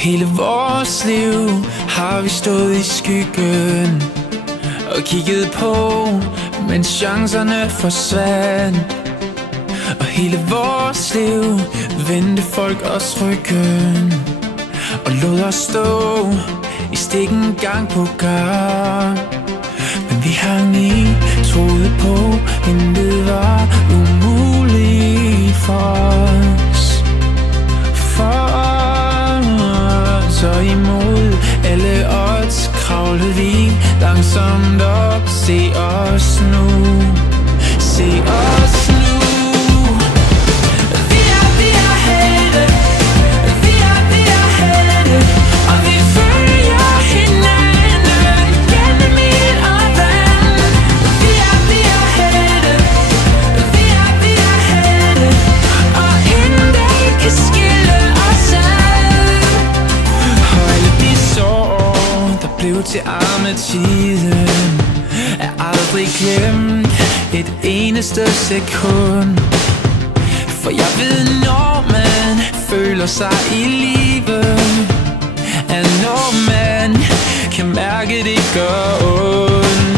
Hele vores liv har vi stået i skyggen og kigget på, mens chancerne forsvandt. Og hele vores liv vendte folk os ryggen og lod os stå i stikken gang på gang. Men vi hang i, troede på, intet var umuligt for os. Så imod alle odds kravlede vi langsomt op. Se os nu, se os nu. Vi er helte, vi er helte, og vi følger hinanden gennem ild og vand. Vi er helte, vi er helte, og intet kan skille os ad. Og alle de sår, der blev til armetiden, er aldrig glemt et eneste sekund. For jeg ved, når man føler sig i live, at når man kan mærke, det gør ondt.